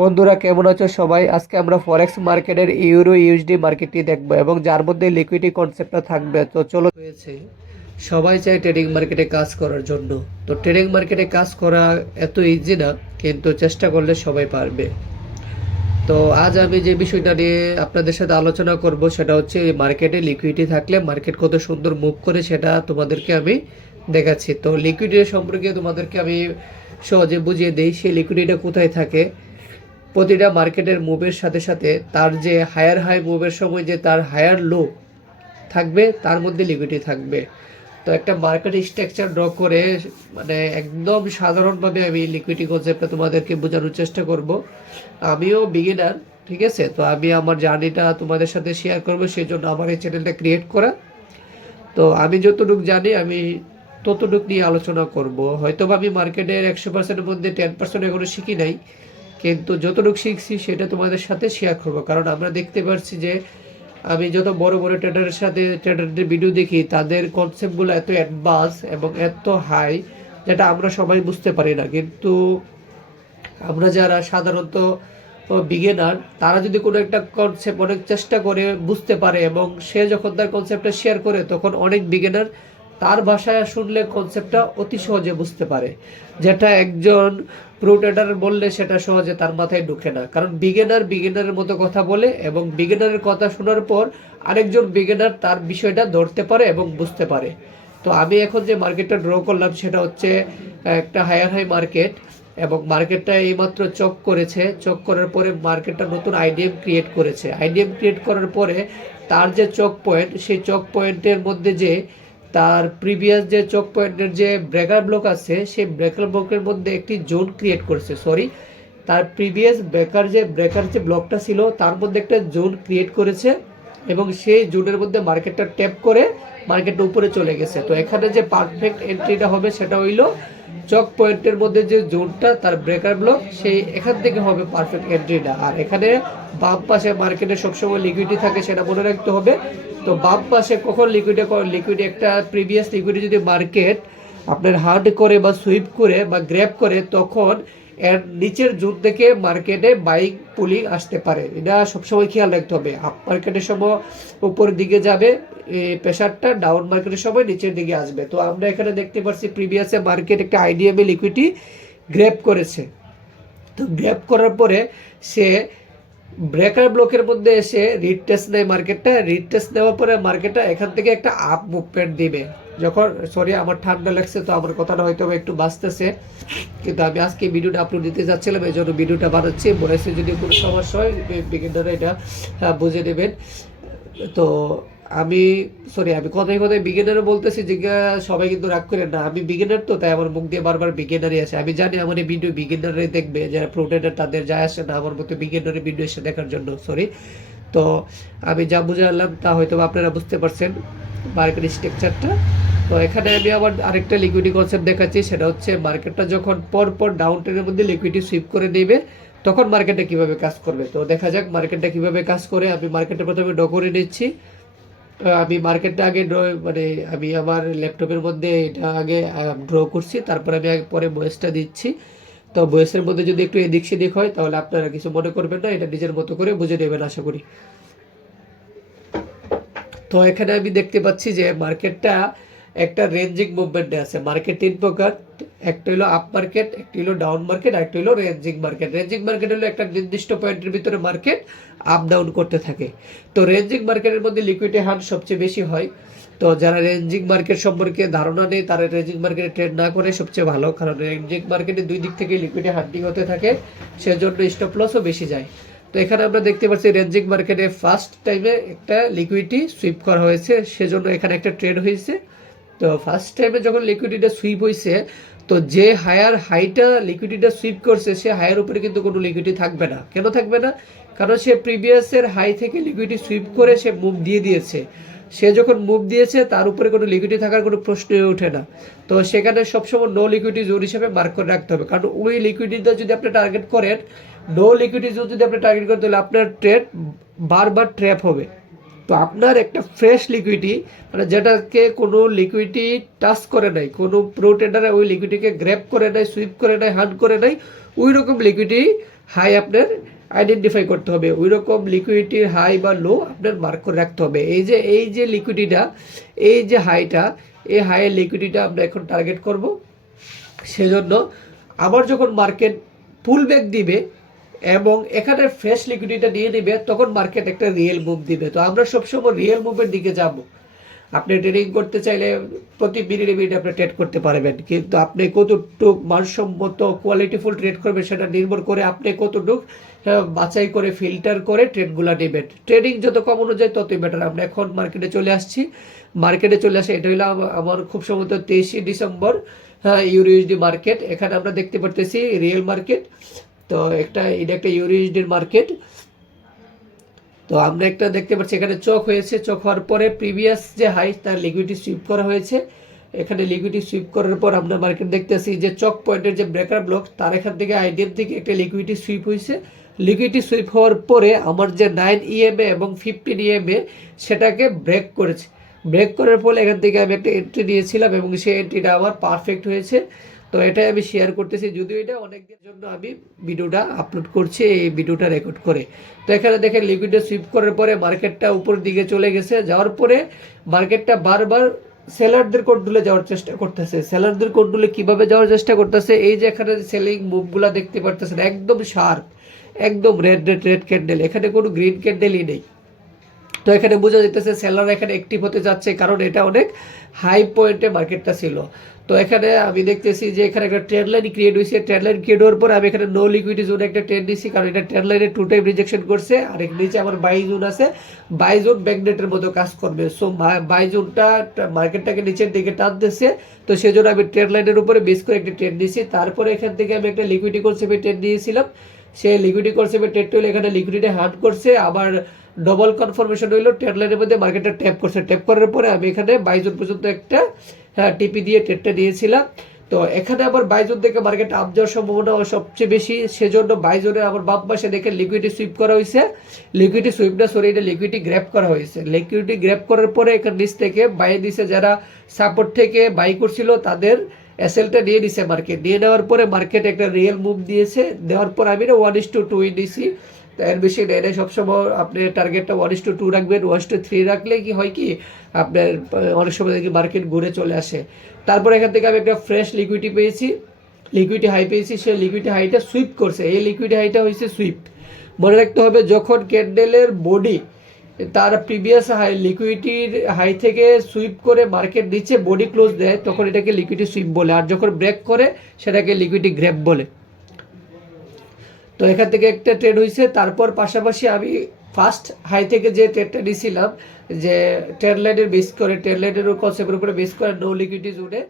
বন্ধুরা কেমন আছো সবাই? আজকে আমরা ফরেক্স মার্কেটের ইউরো ইউএসডি মার্কেটটি দেখবো এবং যার মধ্যে লিকুইডিটি কনসেপ্টটা থাকবে। তো চলো হয়েছে, সবাই চায় ট্রেডিং মার্কেটে কাজ করার জন্য। তো ট্রেডিং মার্কেটে কাজ করা এত ইজি না, কিন্তু চেষ্টা করলে সবাই পারবে। তো আজ আমি যে বিষয়টা নিয়ে আপনাদের সাথে আলোচনা করব সেটা হচ্ছে মার্কেটে লিকুইডিটি থাকলে মার্কেট কত সুন্দর মুভ করে সেটা তোমাদেরকে আমি দেখাচ্ছি। তো লিকুইডিটি সম্পর্কে তোমাদেরকে আমি সহজে বুঝিয়ে দিই, সেই লিকুইডিটিটা কোথায় থাকে। প্রতিটা মার্কেটের মুভের সাথে সাথে তার যে হায়ার হাই মুভের সময় যে তার হায়ার লো থাকবে, তার মধ্যে লিকুইডিটি থাকবে। তো একটা মার্কেট স্ট্রাকচার ড্র করে মানে একদম সাধারণভাবে আমি লিকুইডিটি কনসেপ্টটা তোমাদেরকে বোঝানোর চেষ্টা করব। আমিও বিগিনার, ঠিক আছে? তো আমি আমার জার্নিটা তোমাদের সাথে শেয়ার করবো, সেই জন্য আমার এই চ্যানেলটা ক্রিয়েট করা। তো আমি যতটুকু জানি আমি ততটুকু নিয়ে আলোচনা করব। হয়তো আমি মার্কেটের 100%-এর মধ্যে 10% এখনো শিখি নাই, কিন্তু যতটুকু শিখছি সেটা তোমাদের সাথে শেয়ার করবো। কারণ আমরা দেখতে পাচ্ছি যে আমি যত বড় বড় ট্রেডারের সাথে ট্রেডারদের ভিডিও দেখি, তাদের কনসেপ্টগুলো এত অ্যাডভান্স এবং এত হাই, যেটা আমরা সবাই বুঝতে পারি না। কিন্তু আমরা যারা সাধারণত বিগিনার, তারা যদি কোনো একটা কনসেপ্ট অনেক চেষ্টা করে বুঝতে পারে এবং সে যখন তার কনসেপ্টটা শেয়ার করে, তখন অনেক বিগিনার তার ভাষায় শুনলে কনসেপ্টটা অতি সহজে বুঝতে পারে, যেটা একজন প্রো ট্রেডার বললে সেটা সহজে তার মাথায় ঢুকে না। কারণ বিগিনারের মতো কথা বলে এবং বিগিনারের কথা শোনার পর আরেকজন বিগিনার তার বিষয়টা ধরতে পারে এবং বুঝতে পারে। তো আমি এখন যে মার্কেটটা ড্র করলাম সেটা হচ্ছে একটা হায়ার হাই মার্কেট, এবং মার্কেটটা এইমাত্র চক করেছে। চক করার পরে মার্কেটটা নতুন আইডিএম ক্রিয়েট করেছে। আইডিএম ক্রিয়েট করার পরে তার যে চক পয়েন্ট, সেই চক পয়েন্টের মধ্যে যে তার প্রিভিয়াস যে চক পয়েন্টের যে ব্রেকার ব্লক আছে, সেই ব্রেকার ব্লকের মধ্যে একটি জোন ক্রিয়েট করছে। তার প্রিভিয়াস ব্রেকার যে ব্লকটা ছিল তার মধ্যে একটা জোন ক্রিয়েট করেছে, এবং সেই জোনের মধ্যে মার্কেটটা ট্যাপ করে মার্কেটটা উপরে চলে গেছে। তো এখানে যে পারফেক্ট এন্ট্রিটা হবে সেটা হইলো চক পয়েন্টের মধ্যে যে জোনটা তার ব্রেকার ব্লক, সেই এখান থেকে হবে পারফেক্ট এন্ট্রিটা। আর এখানে বাম পাশে মার্কেটে সবসময় লিকুইডিটি থাকে, সেটা মনে রাখতে হবে। তো বাম পাশে কখন লিকুইডিটি একটা প্রিভিয়াস লিকুইডিটি যদি মার্কেট আপনার হার্ড করে বা সুইপ করে বা গ্র্যাব করে, তখন এর নিচের জোন থেকে মার্কেটে বাইং পুলিং আসতে পারে। এটা সবসময় খেয়াল রাখতে হবে। আপ মার্কেটের সময় উপরের দিকে যাবে প্রেশারটা, ডাউন মার্কেটের সময় নিচের দিকে আসবে। তো আমরা এখানে দেখতে পাচ্ছি প্রিভিয়াসে মার্কেট একটা আইডিএমএ লিকুইডিটি গ্র্যাব করেছে। তো গ্র্যাব করার পরে সে ব্রেকার ব্লকের মধ্যে এসে রিড টেস্ট নেয় মার্কেটটা। রিড টেস্ট নেওয়ার পরে মার্কেটটা এখান থেকে একটা আপ মুভমেন্ট দিবে। যখন আমার ঠান্ডা লাগছে, তো আমার কথাটা হয়তো একটু বাঁচতেছে, কিন্তু আমি আজকে ভিডিওটা আপলোড দিতে যাচ্ছিলাম, এই জন্য ভিডিওটা বানাচ্ছি। ভয়েসে যদি কোনো সমস্যা হয় বিগিনাররা এটা বুঝে নেবেন। তো আমি আমি কথায় কথায় বিগিনারও বলতেছি যে সবাই কিন্তু রাগ করেন না, আমি বিগিনার, তো তাই আমার মুখ দিয়ে বারবার বিগিনারই আসে। আমি জানি আমার এই ভিডিও বিগিনারে দেখবে, যারা প্রো ট্রেডার তাদের যায় আসে না আমার মতো বিগিনারের ভিডিও এসে দেখার জন্য। তো আমি যা বুঝালাম তা হয়তো আপনারা বুঝতে পারছেন মার্কেট স্ট্রাকচারটা। তো এখানে আমি আবার আরেকটা লিকুইডিটি কনসেপ্ট দেখাচ্ছি, সেটা হচ্ছে মার্কেটটা যখন পরপর ডাউন ট্রেনের মধ্যে লিকুইডিটি সুইপ করে নেবে, তখন মার্কেটটা কিভাবে কাজ করবে। তো দেখা যাক মার্কেটটা কিভাবে কাজ করে। আমি মার্কেটটা প্রথমে ড্র করে নিচ্ছি। আমি মার্কেটটা আগে আমি আমার ল্যাপটপের মধ্যে এটা আগে ড্র করছি, তারপর আমি পরে ভয়েসটা দিচ্ছি। তো ভয়েসের মধ্যে যদি একটু এদিক সেদিক হয় তাহলে আপনারা কিছু মনে করবেন না, এটা নিজের মতো করে বুঝে নেবেন আশা করি। তো এখানে আমি দেখতে পাচ্ছি যে মার্কেটটা একটা রেঞ্জিং মুভমেন্টে আছে। মার্কেট তিন প্রকার, একটা হলো আপ মার্কেট, একটা হলো ডাউন মার্কেট, আর একটা হলো রেঞ্জিং মার্কেট। রেঞ্জিং মার্কেট হলো একটা নির্দিষ্ট পয়েন্টের ভিতরে মার্কেট আপ ডাউন করতে থাকে। তো রেঞ্জিং মার্কেটের মধ্যে লিকুইডিটি হার সবচেয়ে বেশি হয়। তো যারা রেঞ্জিং মার্কেট সম্পর্কে ধারণা নেই, তারা রেঞ্জিং মার্কেটে ট্রেড না করে সবচেয়ে ভালো, কারণ রেঞ্জিং মার্কেটে দুই দিক থেকে লিকুইডিটি হান্ডিং হতে থাকে, সেজন্য স্টপ লসও বেশি যায়। তো এখানে আমরা দেখতে পাচ্ছি রেঞ্জিং মার্কেটে ফার্স্ট টাইমে একটা লিকুইডিটি সুইপ করা হয়েছে, সেজন্য এখানে একটা ট্রেড হয়েছে। তো ফার্স্ট টাইমে যখন লিকুইডিটিটা সুইপ হয়েছে, তো যে হায়ার হাইটা লিকুইডিটিটা সুইপ করছে, সে হায়ার উপরে কিন্তু কোনো লিকুইডিটি থাকবে না। কেন থাকবে না? কারণ সে প্রিভিয়াসের হাই থেকে লিকুইডিটি সুইপ করে সে মুভ দিয়ে দিয়েছে। সে যখন মুভ দিয়েছে তার উপরে কোনো লিকুইডিটি থাকার কোনো প্রশ্নই ওঠে না। তো সেখানে সবসময় নো লিকুইডিটি জোন হিসেবে মার্ক করে রাখতে হবে, কারণ ওই লিকুইডিটিটা যদি আপনি টার্গেট করেন, নো লিকুইডিটি জোন যদি আপনি টার্গেট করেন, তাহলে আপনার ট্রেড বারবার ট্র্যাপ হবে। তো আপনার একটা ফ্রেশ লিকুইডিটি, মানে যেটাকে কোনো লিকুইডিটি টাচ করে নাই, কোনো প্রো ট্রেডারে ওই লিকুইডিটিকে গ্র্যাব করে নাই, সুইপ করে নাই, হান্ট করে নাই, ওই রকম লিকুইডিটি হাই আপনার আইডেন্টিফাই করতে হবে, ওই রকম লিকুইডিটির হাই বা লো আপনার মার্ক করে রাখতে হবে। এই যে লিকুইডিটা, এই যে হাইটা, এই হাইয়ের লিকুইডিটা আমরা এখন টার্গেট করব। সেজন্য আবার যখন মার্কেট পুল ব্যাক দিবে এবং এখানে ফ্রেশ লিকুইডিটিটা নিয়ে নেবে, তখন মার্কেট একটা রিয়েল মুভ দিবে। তো আমরা সবসময় রিয়েল মুভের দিকে যাব। আপনি ট্রেডিং করতে চাইলে প্রতি মিনিটে মিনিটে আপনি ট্রেড করতে পারবেন, কিন্তু আপনি কতটুক মানসম্মত কোয়ালিটিফুল ট্রেড করবেন সেটা নির্ভর করে আপনি কতটুক বাছাই করে ফিল্টার করে ট্রেডগুলো নেবেন। ট্রেডিং যত কম অনুযায়ী ততই বেটার। আমরা এখন মার্কেটে চলে আসছি। মার্কেটে চলে আসে, এটা হলো আমার খুব সম্ভবত 23শে ডিসেম্বর ইউরো ইউএসডি মার্কেট। এখানে আমরা দেখতে পারতেছি রিয়েল মার্কেট। তো এটা একটা ইউরো ইউএসডির মার্কেট। তো আমরা একটা দেখতে পাচ্ছি এখানে চক হয়েছে, চক হওয়ার পরে প্রিভিয়াস যে হাই তার লিকুইডিটি সুইপ করা হয়েছে। এখানে লিকুইডিটি সুইপ করার পর আমরা মার্কেট দেখতেছি যে চক পয়েন্টের যে ব্রেকার ব্লক তার এখান থেকে আইডিএম থেকে একটা লিকুইডিটি সুইপ হয়েছে। লিকুইডিটি সুইপ হওয়ার পরে আমার যে 9 ইএমএ এবং 15 ইএমএ সেটাকে ব্রেক করেছে। ব্রেক করার ফলে এখান থেকে আমি একটা এন্ট্রি নিয়েছিলাম এবং সেই এন্ট্রিটা আমার পারফেক্ট হয়েছে। তো এটাই আমি শেয়ার করতেছি, যদিও এটা অনেকদিনের জন্য আমি ভিডিওটা আপলোড করছি, এই ভিডিওটা রেকর্ড করে। তো এখানে দেখেন লিকুইডে সুইপ করার পরে মার্কেটটা উপর দিকে চলে গেছে। যাওয়ার পরে মার্কেটটা বারবার সেলারদের কন্ট্রোলে যাওয়ার চেষ্টা করতেছে। সেলারদের কন্ট্রোলে কিভাবে যাওয়ার চেষ্টা করতেছে, এই যে এখানে সেলিং মুভগুলো দেখতে পারতেছেন, একদম শার্প, একদম রেড ক্যান্ডেল, এখানে কোনো গ্রিন ক্যান্ডেলই নেই। তো এখানে বোঝা যেতেছে সেলার এখানে অ্যাক্টিভ হতে যাচ্ছে, কারণ এটা অনেক হাই পয়েন্টে মার্কেটটা ছিল। তো এখানে আমি দেখতেছি যে এখানে একটা ট্রেড লাইন ক্রিয়েট হয়েছে। ট্রেড লাইন ক্রিয়েট হওয়ার পর আমি এখানে নো লিকুইডিটি জোনে একটা ট্রেড নিছি, কারণ এটা ট্রেড লাইনে 2 টাইম রিজেকশন করছে। আর এর নিচে আমার বাই জোন আছে, বাই জোন ম্যাগনেটের মতো কাজ করবে। সো বাই জোনটা মার্কেটটাকে নিচের দিকে টানতেছে। তো সেজন্য আমি ট্রেড লাইনের উপরে বেস করে একটা ট্রেড নিয়েছি। তারপরে এখান থেকে আমি একটা লিকুইডিটি কনসেপ্টে ট্রেড নিয়েছিলাম। সেই লিকুইডিটি কনসেপ্টে ট্রেড হলে এখানে লিকুইডিটি হার্ড করছে, আবার ডবল কনফার্মেশন হইলো ট্রেড লাইনের মধ্যে মার্কেটটা ট্যাপ করছে। ট্যাপ করার পরে আমি এখানে 22 জন পর্যন্ত একটা টিপি দিয়ে ট্রেডটা নিয়েছিলাম। তো এখানে আবার 22 জন থেকে মার্কেট আপ যাওয়ার সম্ভাবনা সবচেয়ে বেশি। সেজন্য 22 জনের আবার বাম পাশে দেখে লিকুইডিটি সুইপ করা হয়েছে। লিকুইডিটি সুইপ না, সরি, এটা লিকুইডিটি গ্র্যাব করা হয়েছে। লিকুইডিটি গ্র্যাব করার পরে এখানে নিচ থেকে বাই দিছে, যারা সাপোর্ট থেকে বাই করছিল তাদের এসএলটা নিয়ে নিছে মার্কেট। নিয়ে নেওয়ার পরে মার্কেট একটা রিয়েল মুভ দিয়েছে। দেওয়ার পর আমি 1:2 নিয়েছি। তো এর বেশি নেয় নাই। সবসময় আপনি টার্গেটটা 1:2 রাখবেন। 1:3 রাখলে কি হয় কি আপনার অনেক সময় দেখি মার্কেট ঘুরে চলে আসে। তারপর এখান থেকে আমি একটা ফ্রেশ লিকুইডিটি পেয়েছি, লিকুইডিটি হাই পেয়েছি। সেই লিকুইডিটি হাইটা সুইপ করছে। এই লিকুইডিটি হাইটা হয়েছে সুইপ। মনে রাখতে হবে, যখন ক্যান্ডেলের বডি তার প্রিভিয়াস হাই লিকুইডিটির হাই থেকে সুইপ করে মার্কেট নিচে বডি ক্লোজ দেয়, তখন এটাকে লিকুইডিটি সুইপ বলে। আর যখন ব্রেক করে সেটাকে লিকুইডিটি গ্র্যাব বলে। তো এখান থেকে একটা ট্রেড হয়েছে। তারপর পাশাপাশি আমি ফার্স্ট হাই থেকে যে ট্রেডটা নিয়েছিলাম, যে ট্রেড লাইনের বেস করে, ট্রেড লাইনের কনসেপ্টের উপরে বেস করে নো লিকুইডিটি জোনে